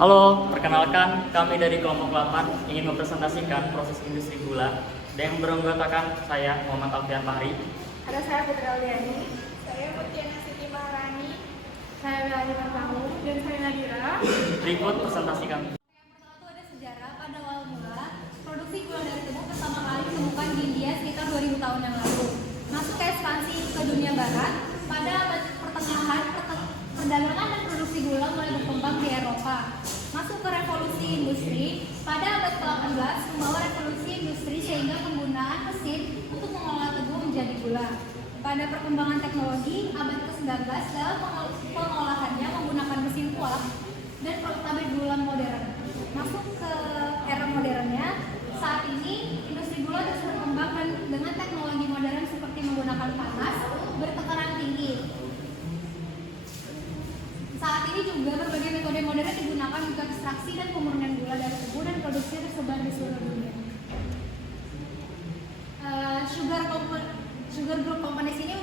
Halo, perkenalkan kami dari kelompok 8 ingin mempresentasikan proses industri gula yang beranggotakan saya Muhammad Alfian Fahri. Ada saya Putri Aldiani, Saya Putri Siti Maharani. saya Melani Martamu, Dan saya Nadira. Berikut presentasi kami. Yang pertama itu ada sejarah. Pada awal mula, produksi gula dari tebu pertama kali ditemukan di India sekitar 2000 tahun yang lalu. Masuk ke ekspansi ke dunia barat, pada abad pertengahan, perdagangan dan produksi gula mulai berkembang di Eropa. Masuk ke revolusi industri, pada abad ke-18 membawa revolusi industri sehingga penggunaan mesin untuk mengolah tebu menjadi gula. Pada perkembangan teknologi, abad ke-19 dalam pengolahannya menggunakan mesin uap dan pabrik gula modern. Masuk ke era modernnya, saat ini industri gula terus berkembang dengan teknologi modern seperti menggunakan panas bertekanan tinggi. Saat ini juga berbagai metode modern digunakan untuk ekstraksi dan pemurnian gula dari tebu dan produksi tersebar di seluruh dunia. Sugar Group Companies ini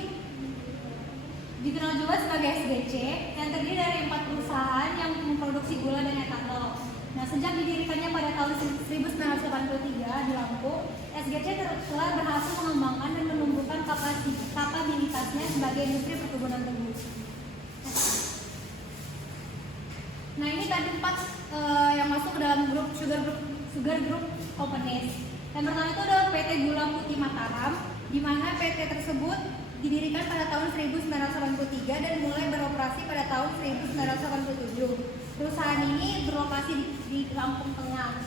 dikenal juga sebagai SGC yang terdiri dari 4 perusahaan yang memproduksi gula dan etanol. Nah, sejak didirikannya pada tahun 1983 di Lampung, SGC telah berhasil mengembangkan dan menumbuhkan kapabilitasnya sebagai industri perkebunan tebu. Nah, ini tadi 4 yang masuk ke dalam grup Sugar Group Companies. Yang pertama itu adalah PT Gula Putih Mataram, di mana PT tersebut didirikan pada tahun 1983 dan mulai beroperasi pada tahun 1987. Perusahaan ini berlokasi di Lampung Tengah.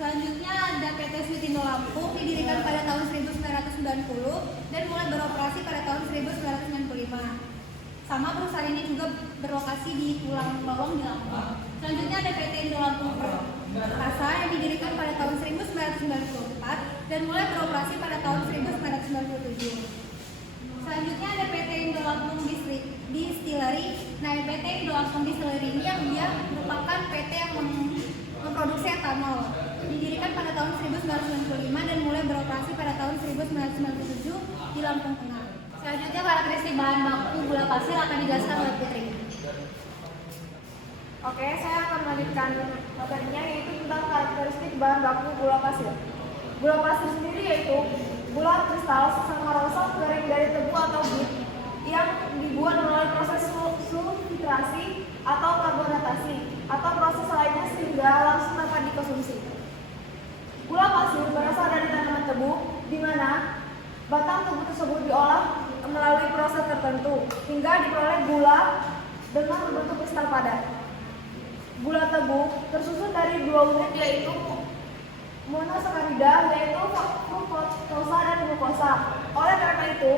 Selanjutnya ada PT Switindo Lampung, didirikan pada tahun 1990 dan mulai beroperasi pada tahun 1995. Sama perusahaan ini juga berlokasi di Tulang Bawang di Lampung. Selanjutnya ada PT Indo Lampung Perkasa yang didirikan pada tahun 1994 dan mulai beroperasi pada tahun 1997. Selanjutnya ada PT Indo Lampung Distillery. Nah, PT Indo Lampung Distillery ini yang dia merupakan PT yang memproduksi etanol. Didirikan pada tahun 1995 dan mulai beroperasi pada tahun 1997 di Lampung Tengah. Selanjutnya karakteristik bahan baku gula pasir akan dijelaskan oleh Putri. Oke, saya akan melanjutkan materinya yaitu tentang karakteristik bahan baku gula pasir. Gula pasir sendiri yaitu gula kristal sesama kering dari tebu atau bit yang dibuat melalui proses sulfitrasi atau karbonatasi atau proses lainnya sehingga langsung dapat dikonsumsi. Gula pasir berasal dari tanaman tebu, di mana batang tebu tersebut diolah melalui proses tertentu hingga diperoleh gula dengan berbentuk kristal padat. Gula tebu tersusun dari 2 unit yaitu monosakarida yaitu fruktosa dan glukosa. Oleh karena itu,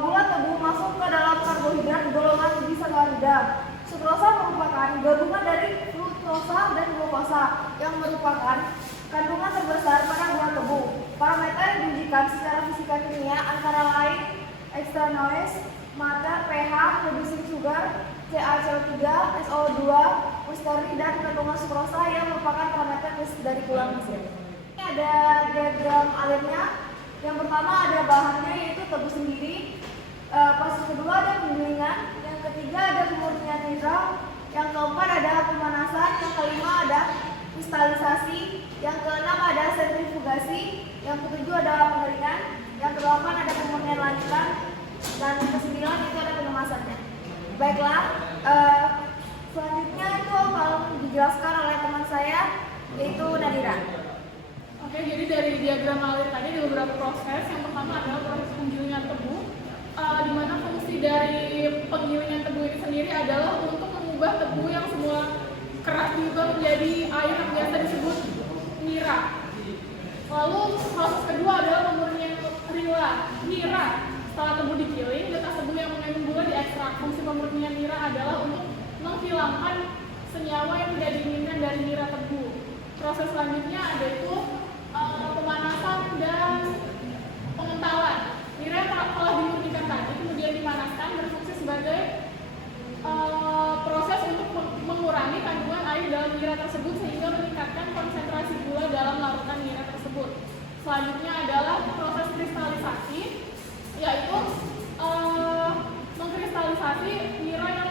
gula tebu masuk ke dalam karbohidrat golongan disakarida. Sukrosa merupakan gabungan dari fruktosa dan glukosa yang merupakan kandungan terbesar pada gula tebu. Parameter yang diujikan secara fisika kimia antara lain externalise, mater, pH, reducing sugar, CaCO3, SO2, musteri, dan kandungan sukrosa yang merupakan parameter dari gula pasir. Ini ada diagram alirnya. Yang pertama ada bahannya yaitu tebu sendiri. Proses kedua ada penggilingan. Yang ketiga ada pemurnian nitrat. Yang keempat ada pemanasan. Yang kelima ada kristalisasi. Yang keenam ada sentrifugasi. Yang ketujuh ada pengeringan. Yang kedelapan ada pemurnian lanjutan. Dan yang kesembilan itu ada pengemasannya. Baiklah, selanjutnya itu akan dijelaskan oleh teman saya yaitu Nadira. Oke, jadi dari diagram alir tadi ada beberapa proses. Yang pertama adalah proses penggilingan tebu, di mana fungsi dari penggilingan tebu ini sendiri adalah untuk mengubah tebu yang semula keras juga menjadi air yang biasa disebut nira. Lalu proses kedua adalah pemurnian nira. Setelah tebu digiling, getas tebu yang mengandung gula diekstrak. Fungsi pemurnian nira adalah untuk menghilangkan senyawa yang tidak diinginkan dari nira tebu. Proses selanjutnya ada itu pemanasan dan pengentalan. Nira yang telah dimurnikan tadi kemudian dipanaskan berfungsi sebagai proses untuk mengurangi kandungan air dalam nira tersebut sehingga meningkatkan konsentrasi gula dalam larutan nira tersebut. Selanjutnya adalah proses kristalisasi, yaitu mengkristalisasi nira yang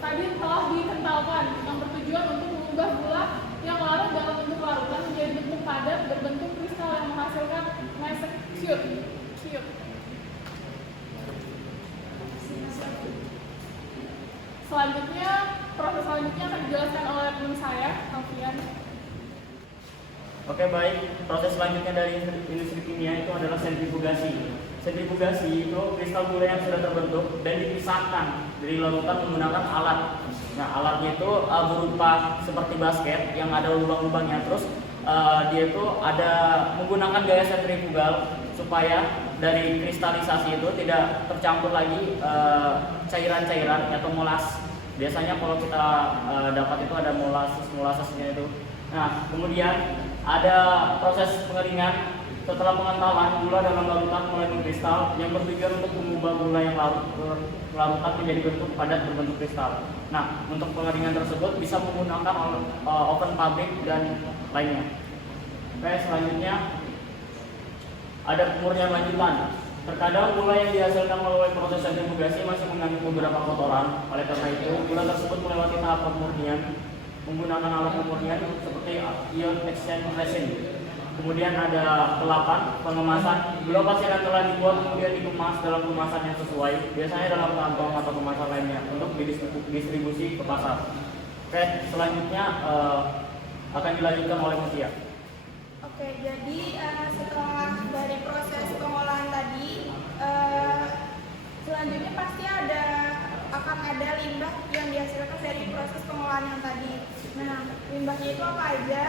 tadi telah dikentalkan yang bertujuan untuk Selanjutnya, proses selanjutnya akan dijelaskan oleh teman saya, Alfian. Oke baik, proses selanjutnya dari industri kimia itu adalah sentrifugasi. Sentrifugasi itu kristal gula yang sudah terbentuk dan dipisahkan dari larutan menggunakan alat. Nah alatnya itu berupa seperti basket yang ada lubang-lubangnya. Terus dia itu ada menggunakan gaya sentrifugal supaya dari kristalisasi itu tidak tercampur lagi cairan-cairan atau molas. Biasanya kalau kita dapat itu ada molasesnya itu. Nah kemudian ada proses pengeringan. Setelah pengentalan, gula dalam larutan mulai mengkristal yang bertujuan untuk mengubah gula yang larutan menjadi bentuk padat berbentuk kristal. Nah, untuk pengeringan tersebut bisa menggunakan oven pabrik dan lainnya. Oke, selanjutnya ada pemurnian lanjutan. Terkadang gula yang dihasilkan melalui proses sentrifugasi masih mengandung beberapa kotoran. Oleh karena itu, gula tersebut melewati tahap pemurnian menggunakan alat pemurnian seperti ion exchange resin. Kemudian ada ke-8, pengemasan. Gula pasiran telah dibuat kemudian dikemas dalam kemasan yang sesuai, biasanya dalam kantong atau kemasan lainnya untuk didistribusi ke pasar. Oke, selanjutnya akan dilanjutkan oleh Mutia. Oke, jadi setelah dari proses pengolahan tadi, selanjutnya pasti akan ada limbah yang dihasilkan dari proses pengolahan yang tadi. Nah, limbahnya itu apa aja?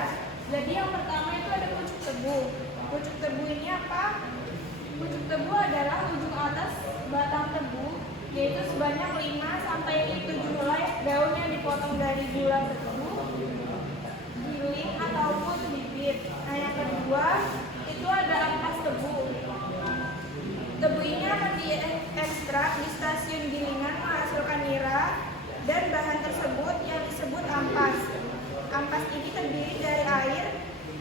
Jadi yang pertama itu ada pucuk tebu. Pucuk tebu ini apa? Pucuk tebu adalah ujung atas batang tebu, yaitu sebanyak 5 sampai 7 helai daun yang dipotong dari gula tebu, giling ataupun bibit. Nah yang kedua itu ada ampas tebu. Tebu ini akan diekstrak di stasiun gilingan menghasilkan nira dan bahan tersebut yang disebut ampas. Ampas ini terdiri dari air,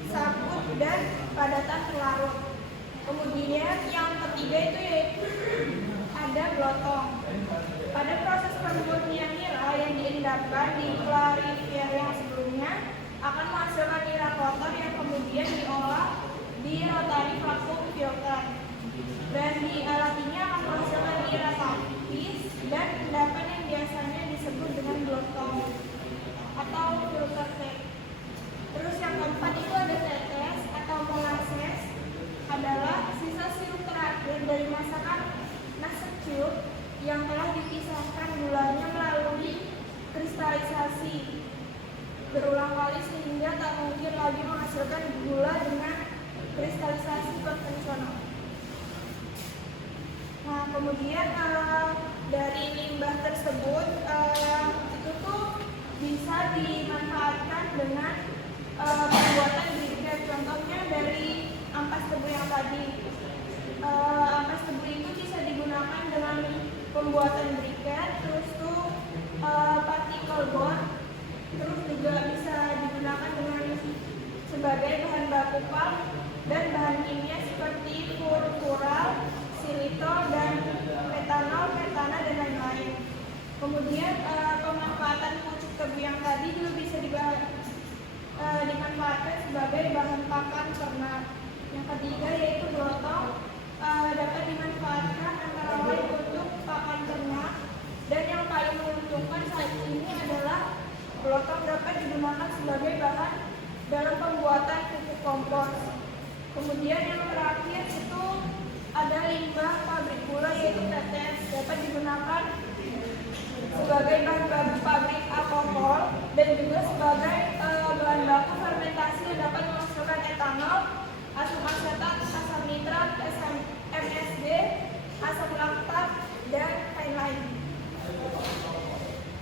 sabut, dan padatan terlarut. Kemudian yang ketiga itu yaitu ada blotong. Pada proses pemurnian nira yang diendapkan di clarifier yang sebelumnya akan menghasilkan nira kotor yang kemudian diolah di rotary vacuum filter. Dan di alat ini akan menghasilkan nira tapis dan endapan yang biasanya disebut dengan blotong atau filter tape. Terus yang keempat itu ada tetes atau molasses, adalah sisa sirup terakhir dari masakan nasi ciuk yang telah dipisahkan gulanya melalui kristalisasi berulang kali sehingga tak mungkin lagi menghasilkan gula dengan kristalisasi konvensional. Nah kemudian dari limbah tersebut itu tuh bisa dimanfaatkan dengan pembuatan briket. Contohnya dari ampas tebu yang tadi. Ampas tebu itu bisa digunakan dengan pembuatan briket, terus tuh particle board, terus juga bisa digunakan dengan sebagai bahan baku pulp dan bahan kimia seperti furfural, silitol, dan metanol, metana, dan lain-lain. Kemudian pemanfaatan pucuk tebu yang tadi juga bisa dimanfaatkan sebagai bahan pakan ternak. Yang ketiga yaitu blotong, dapat dimanfaatkan antara lain untuk pakan ternak, dan yang paling menguntungkan saat ini adalah blotong dapat digunakan sebagai bahan dalam pembuatan pupuk kompos. Kemudian yang terakhir itu ada limbah pabrik gula yaitu tetes, dapat digunakan sebagai bahan baku pabrik alkohol dan juga sebagai bahan baku fermentasi yang dapat menghasilkan etanol, asam asetat, asam nitrat, MSG, asam laktat, dan lain-lain.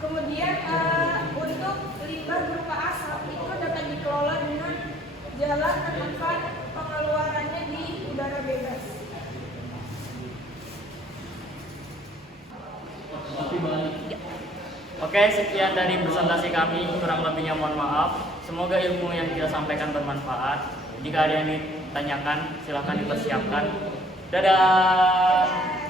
Kemudian untuk limbah berupa asap itu dapat dikelola dengan jalan menekan pengeluarannya di udara bebas. Oke, sekian dari presentasi kami. Kurang lebihnya mohon maaf. Semoga ilmu yang kita sampaikan bermanfaat. Jika ada yang ditanyakan, silahkan dipersiapkan. Dadah.